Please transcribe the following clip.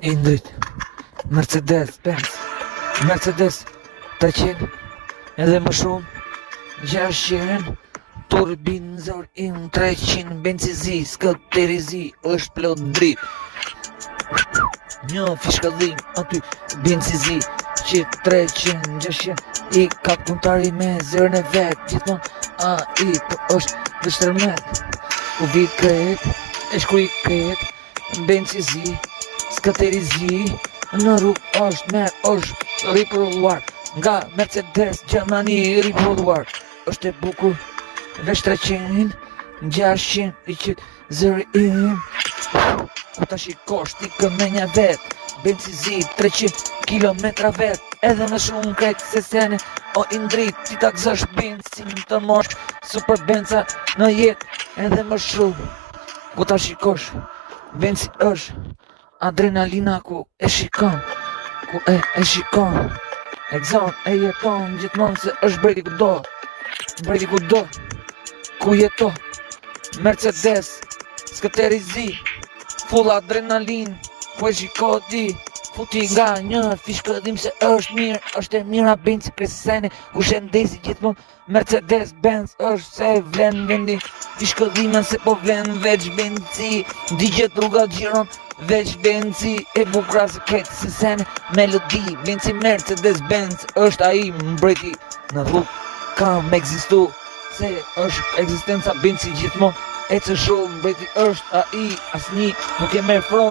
Indrit, Mercedes-Benz, Mercedes 300 edhe më shumë, 600, turbin zor in 300, benzizi, skëterizi, është plot drit. Një fishkallim aty, benzizi, që 300, 600, i kap kontari me zërën e vetë, gjithmon, a i, po është dështërmet, ku vi kret, e shkruj kret, benzizi, skëterizi, në rrug është me është riprodhuar nga Mercedes Gjermani riprodhuar, është e bukur, veç 300, 600, i që zëri im, ku ta shikosh ti me një vet, benzizi 300 kilometra vet, edhe më shumë krejt se sene, o Indrit, ti ta gëzosh benzin të mosh, super benza në jet, edhe më shumë, ku ta shikosh, benzi është adrenalina ku e shikon, ku e shikon, e gzon, e jeton, gjithmonë se është brejti kudo, ku jeton, Mercedes, skëterizi, full adrenalin, ku e shiko ti, futi nga një fishkëllim se është mirë, është e mira benzi kresene, ku shëndesi gjithmonë, Mercedes-Benz është se vlen vendi, fishkëllimen se po vlen veç benzi, digjet rruga gjiron, veç benzi, e bukra se ketë se sene, melodi, benzi Mercedes-Benz është ai mbreti, në rrug kam egzistu, se është egzistenca benzi gjithmonë, e që shumë mbreti është ai, asni nuk e merë fron.